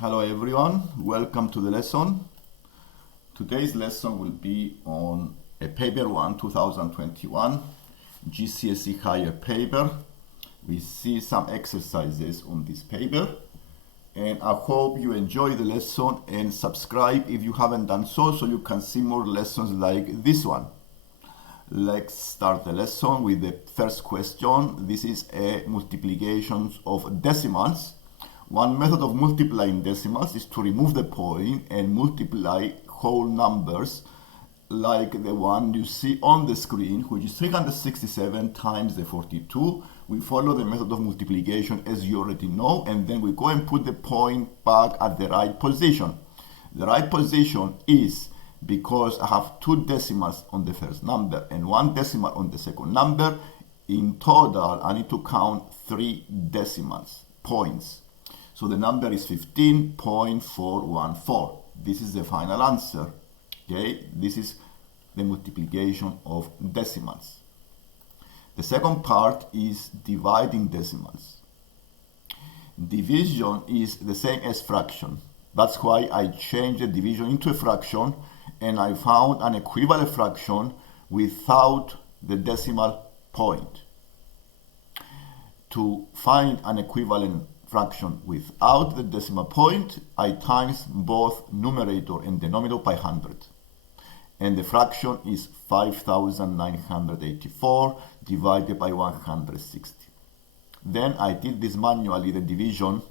Hello everyone, welcome to the lesson. Today's lesson will be on a paper 1 2021 GCSE Higher paper. We see some exercises on this paper and I hope you enjoy the lesson and subscribe if you haven't done so you can see more lessons like this one. Let's start the lesson with the first question. This is a multiplication of decimals. One method of multiplying decimals is to remove the point and multiply whole numbers like the one you see on the screen, which is 367 times the 42. We follow the method of multiplication as you already know, and then we go and put the point back at the right position. The right position is because I have two decimals on the first number and one decimal on the second number. In total, I need to count 3 decimals, points. So the number is 15.414. This is the final answer. Okay, this is the multiplication of decimals. The second part is dividing decimals. Division is the same as fraction. That's why I changed the division into a fraction and I found an equivalent fraction without the decimal point. To find an equivalent fraction without the decimal point, I times both numerator and denominator by 100. And the fraction is 5,984 divided by 160. Then I did this manually, the division.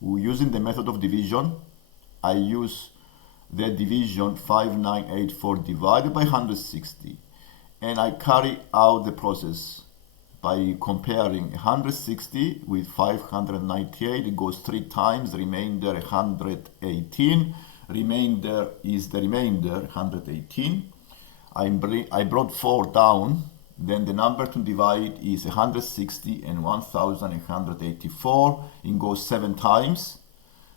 Using the method of division, I use the division 5984 divided by 160. And I carry out the process by comparing 160 with 598. It goes 3 times, remainder 118. Remainder is the remainder, 118. I brought 4 down, then the number to divide is 160 and 1,184. It goes 7 times.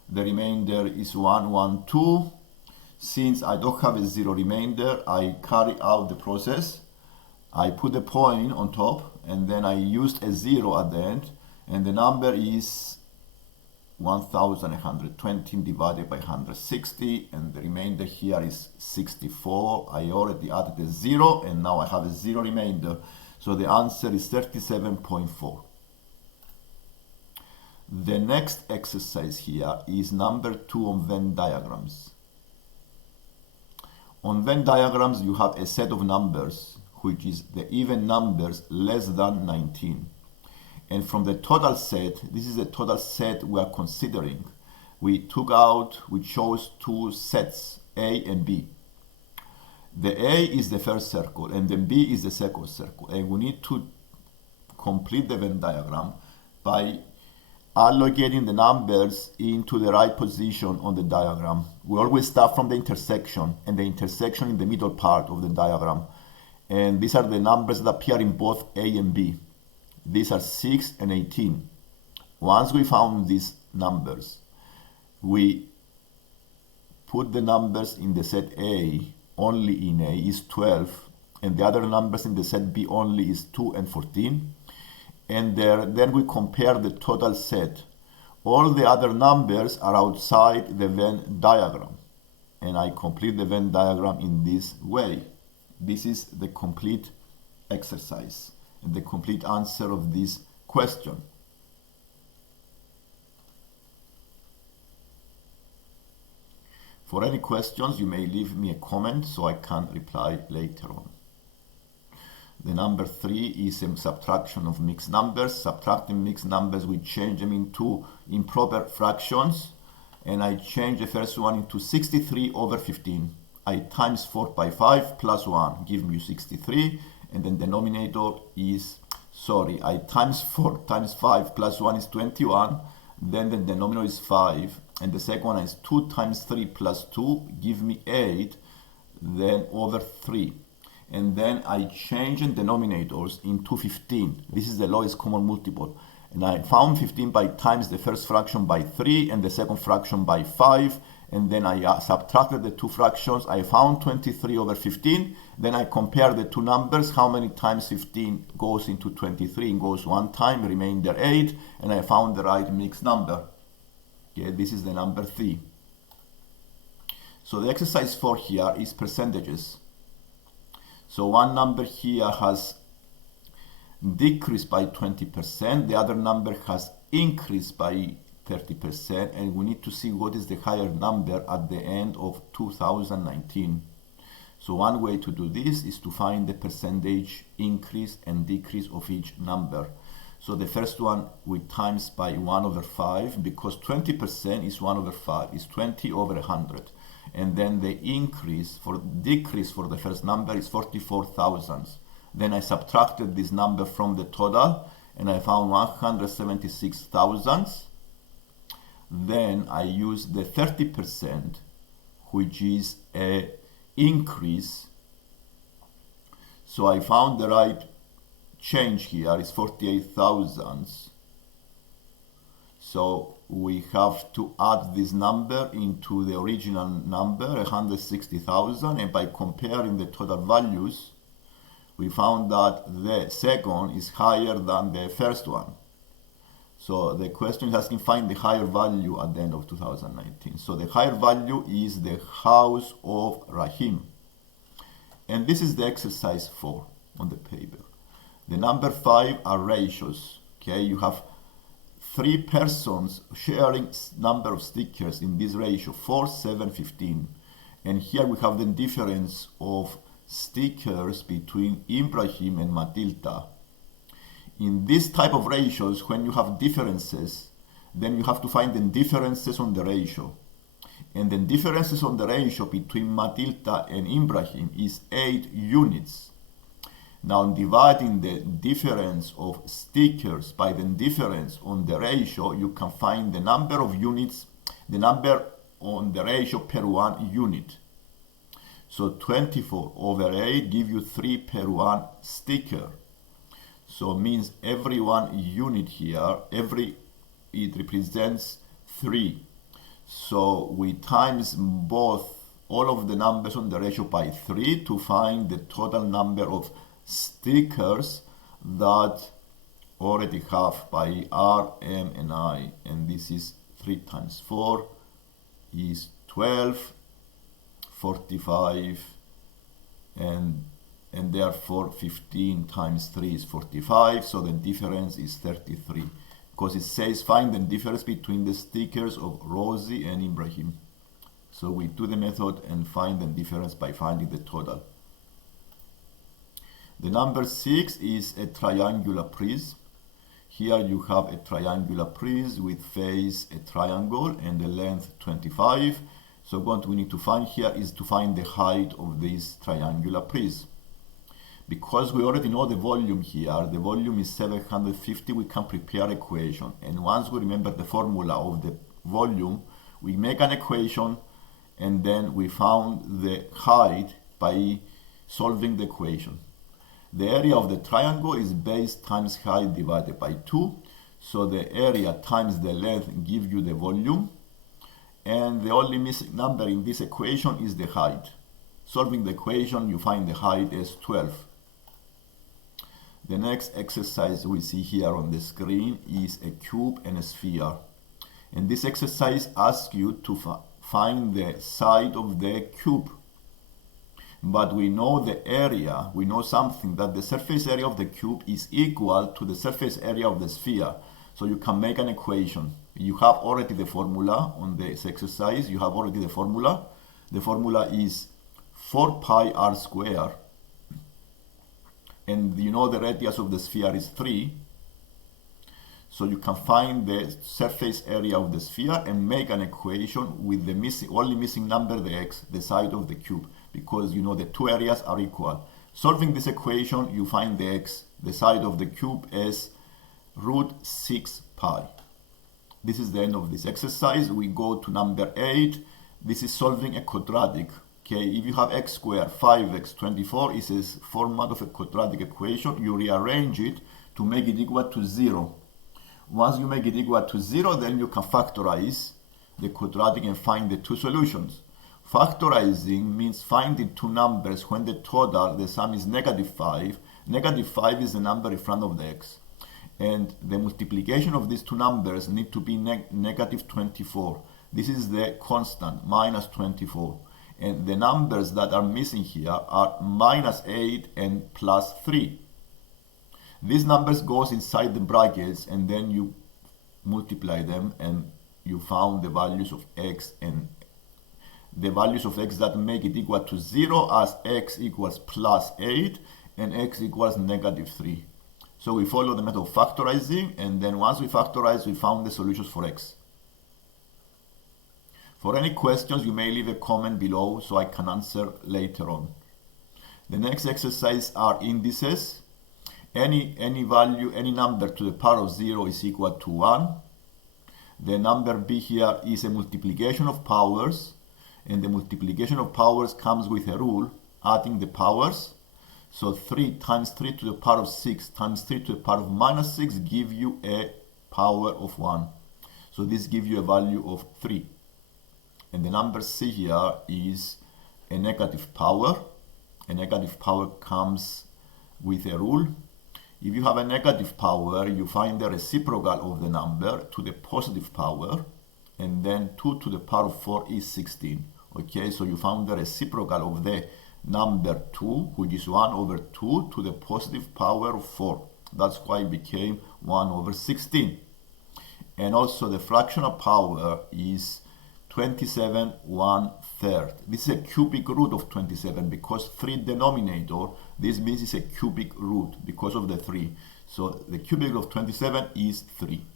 The remainder is 112. Since I don't have a 0 remainder, I carry out the process. I put a point on top and then I used a 0 at the end, and the number is 1,120 divided by 160, and the remainder here is 64. I already added a 0 and now I have a 0 remainder. So the answer is 37.4. The next exercise here is number 2 on Venn diagrams. On Venn diagrams you have a set of numbers which is the even numbers less than 19. And from the total set, this is the total set we are considering. We chose 2 sets, A and B. The A is the first circle and the B is the second circle. And we need to complete the Venn diagram by allocating the numbers into the right position on the diagram. We always start from the intersection, and the intersection in the middle part of the diagram. And these are the numbers that appear in both A and B. These are 6 and 18. Once we found these numbers, we put the numbers in the set A, only in A is 12, and the other numbers in the set B only is 2 and 14. And then we compare the total set. All the other numbers are outside the Venn diagram. And I complete the Venn diagram in this way. This is the complete exercise and the complete answer of this question. For any questions, you may leave me a comment so I can reply later on. The number 3 is a subtraction of mixed numbers. Subtracting mixed numbers, we change them into improper fractions. And I change the first one into 63 over 15. I times 4 by 5 plus 1 give me 63, and then denominator is, I times 4 times 5 plus 1 is 21, then the denominator is 5, and the second one is 2 times 3 plus 2 give me 8, then over 3. And then I change the denominators into 15. This is the lowest common multiple. And I found 15 by times the first fraction by 3 and the second fraction by 5. And then I subtracted the 2 fractions. I found 23 over 15. Then I compare the 2 numbers. How many times 15 goes into 23? It goes 1 time, remainder 8. And I found the right mixed number. Okay, this is the number 3. So the exercise 4 here is percentages. So one number here has decreased by 20%, the other number has increased by 30%, and we need to see what is the higher number at the end of 2019. So one way to do this is to find the percentage increase and decrease of each number. So the first one we times by 1/5, because 20% is 1/5, is 20 over 100. And then the decrease for the first number is 44,000. Then I subtracted this number from the total and I found 176,000. Then I used the 30%, which is a increase. So I found the right change here is 48,000. So we have to add this number into the original number, 160,000, and by comparing the total values, we found that the second is higher than the first one. So the question is asking find the higher value at the end of 2019. So the higher value is the house of Rahim. And this is the exercise 4 on the paper. The number 5 are ratios. Okay, you have 3 persons sharing number of stickers in this ratio, 4, 7, 15. And here we have the difference of stickers between Ibrahim and Matilda. In this type of ratios, when you have differences, then you have to find the differences on the ratio. And the differences on the ratio between Matilda and Ibrahim is 8 units. Now, dividing the difference of stickers by the difference on the ratio, you can find the number of units, the number on the ratio per 1 unit. So 24 over 8 give you 3 per 1 sticker. So means every 1 unit here, it represents 3. So we times all of the numbers on the ratio by 3 to find the total number of stickers that already have by R, M, and I. And this is 3 times 4 is 12, 45, and therefore 15 times 3 is 45, so the difference is 33, because it says find the difference between the stickers of Rosie and Ibrahim. So we do the method and find the difference by finding the total. The number 6 is a triangular prism. Here you have a triangular prism with face a triangle and the length 25. So what we need to find here is to find the height of this triangular prism. Because we already know the volume here, the volume is 750, we can prepare an equation. And once we remember the formula of the volume, we make an equation and then we found the height by solving the equation. The area of the triangle is base times height divided by 2. So the area times the length gives you the volume. And the only missing number in this equation is the height. Solving the equation, you find the height as 12. The next exercise we see here on the screen is a cube and a sphere. And this exercise asks you to find the side of the cube. But we know the area, we know something, that the surface area of the cube is equal to the surface area of the sphere. So you can make an equation. You have already the formula on this exercise. You have already the formula. The formula is 4 pi r squared. And you know the radius of the sphere is 3. So you can find the surface area of the sphere and make an equation with the only missing number, the x, the side of the cube, because you know the two areas are equal. Solving this equation, you find the x, the side of the cube, as root 6 pi. This is the end of this exercise. We go to number 8. This is solving a quadratic. Okay, if you have x squared, 5x, 24 is a format of a quadratic equation. You rearrange it to make it equal to 0. Once you make it equal to 0, then you can factorize the quadratic and find the two solutions. Factorizing means finding two numbers when the total, the sum is -5. -5 is the number in front of the x. and the multiplication of these two numbers need to be negative 24. This is the constant, minus 24. And the numbers that are missing here are minus 8 and plus 3. These numbers goes inside the brackets, and then you multiply them, and you found the values of x, and the values of x that make it equal to 0 as x equals plus 8 and x equals negative 3. So we follow the method of factorizing, and then once we factorize, we found the solutions for x. For any questions, you may leave a comment below so I can answer later on. The next exercise are indices. Any value, any number to the power of 0 is equal to 1. The number b here is a multiplication of powers, and the multiplication of powers comes with a rule, adding the powers. So 3 times 3 to the power of 6 times 3 to the power of minus 6 give you a power of 1. So this gives you a value of 3. And the number c here is a negative power. A negative power comes with a rule. If you have a negative power, you find the reciprocal of the number to the positive power, and then 2 to the power of 4 is 16. Okay, so you found the reciprocal of the number 2, which is 1 over 2 to the positive power of 4. That's why it became 1 over 16. And also the fractional power is 27 1/3. This is a cubic root of 27 because 3 denominator. This means it's a cubic root because of the 3. So the cubic root of 27 is 3.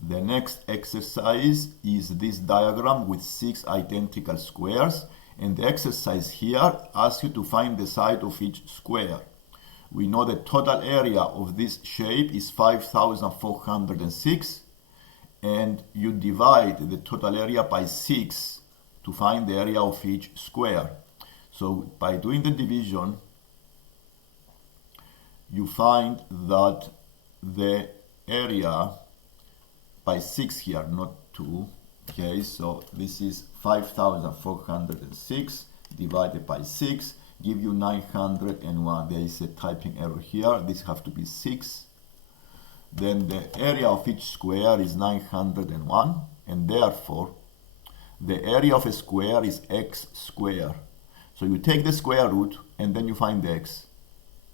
The next exercise is this diagram with 6 identical squares, and the exercise here asks you to find the side of each square. We know the total area of this shape is 5,406, and you divide the total area by 6 to find the area of each square. So by doing the division, you find that the area by 6 here, not 2. Okay, so this is 5,406 divided by 6, give you 901. There is a typing error here. This have to be 6. Then the area of each square is 901, and therefore the area of a square is x squared. So you take the square root and then you find the x.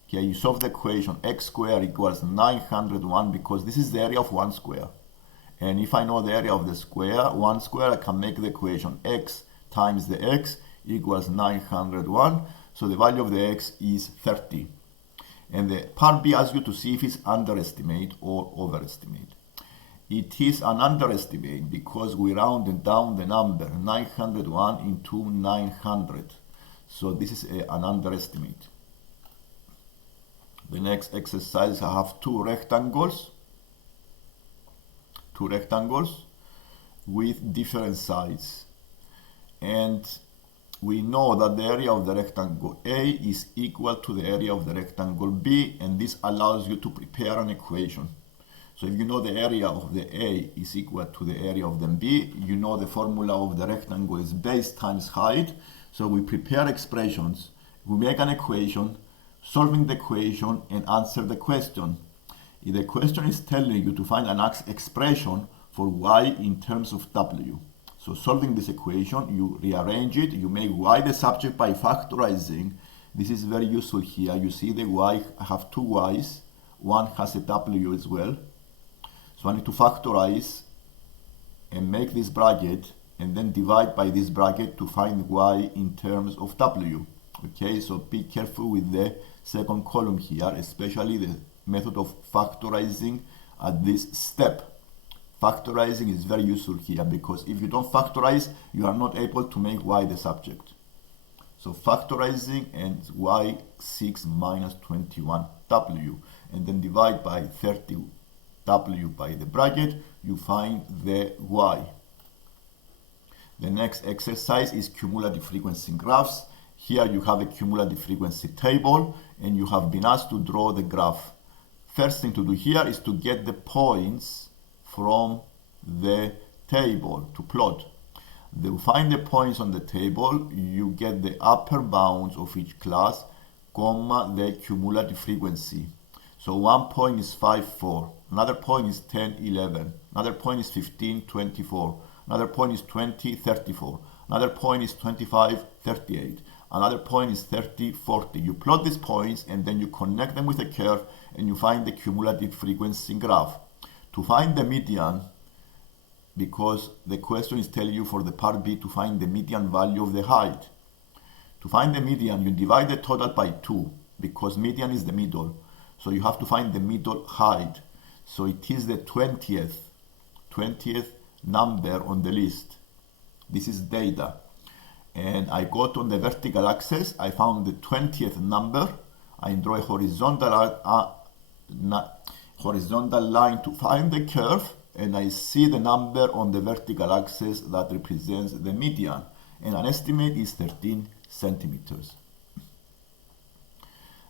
Okay, you solve the equation x squared equals 901 because this is the area of one square. And if I know the area of the square, one square, I can make the equation x times the x equals 901. So the value of the x is 30. And the part B asks you to see if it's underestimate or overestimate. It is an underestimate because we rounded down the number 901 into 900. So this is an underestimate. The next exercise, I have two rectangles with different sides. And we know that the area of the rectangle A is equal to the area of the rectangle B, and this allows you to prepare an equation. So if you know the area of the A is equal to the area of the B, you know the formula of the rectangle is base times height. So we prepare expressions, we make an equation, solving the equation and answer the question. If the question is telling you to find an expression for y in terms of w. So solving this equation, you rearrange it, you make y the subject by factorizing. This is very useful here. You see the y, I have two y's, one has a w as well. So I need to factorize and make this bracket and then divide by this bracket to find y in terms of w. Okay, so be careful with the second column here, especially the method of factorizing at this step. Factorizing is very useful here because if you don't factorize, you are not able to make y the subject. So factorizing and y6 minus 21w, and then divide by 30w by the bracket, you find the y. The next exercise is cumulative frequency graphs. Here you have a cumulative frequency table and you have been asked to draw the graph. First thing to do here is to get the points from the table to plot. To find the points on the table, you get the upper bounds of each class, comma, the cumulative frequency. So one point is 5, 4. Another point is 10, 11. Another point is 15, 24. Another point is 20, 34. Another point is 25, 38. Another point is 30, 40. You plot these points and then you connect them with a curve and you find the cumulative frequency graph. To find the median, because the question is telling you for the part B to find the median value of the height. To find the median, you divide the total by 2 because median is the middle. So you have to find the middle height. So it is the 20th number on the list. This is data. And I got on the vertical axis, I found the 20th number. I draw a horizontal line to find the curve, and I see the number on the vertical axis that represents the median. And an estimate is 13 centimeters.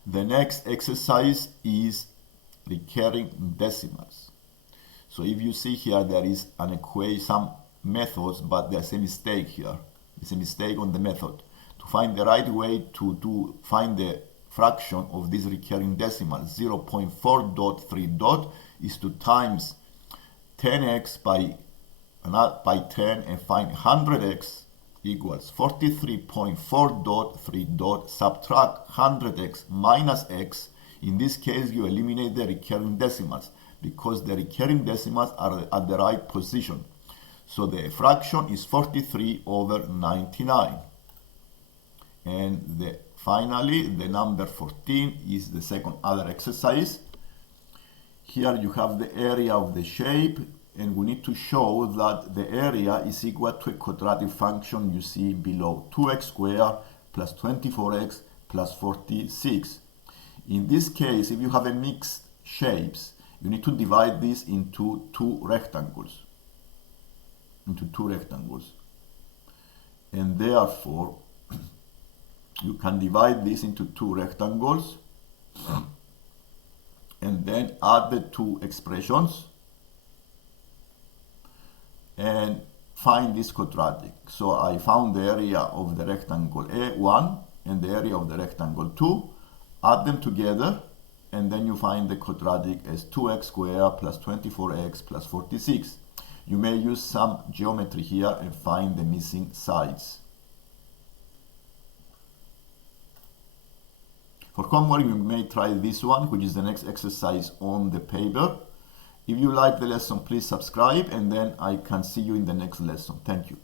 The next exercise is recurring decimals. So if you see here, there is an equation, some methods, but there's a mistake here. It's a mistake on the method. To find the right way to find the fraction of this recurring decimal, 0.4.3 is to times 10x by 10 and find 100x equals 43.4.3. Subtract 100x minus x. In this case, you eliminate the recurring decimals because the recurring decimals are at the right position. So the fraction is 43 over 99. And finally, the number 14 is the second other exercise. Here you have the area of the shape, and we need to show that the area is equal to a quadratic function you see below, 2x squared plus 24x plus 46. In this case, if you have a mixed shapes, you need to divide this into two rectangles. And therefore, you can divide this into two rectangles and then add the two expressions and find this quadratic. So I found the area of the rectangle A1 and the area of the rectangle 2, add them together, and then you find the quadratic as 2x squared plus 24x plus 46. You may use some geometry here and find the missing sides. For homework, you may try this one, which is the next exercise on the paper. If you like the lesson, please subscribe, and then I can see you in the next lesson. Thank you.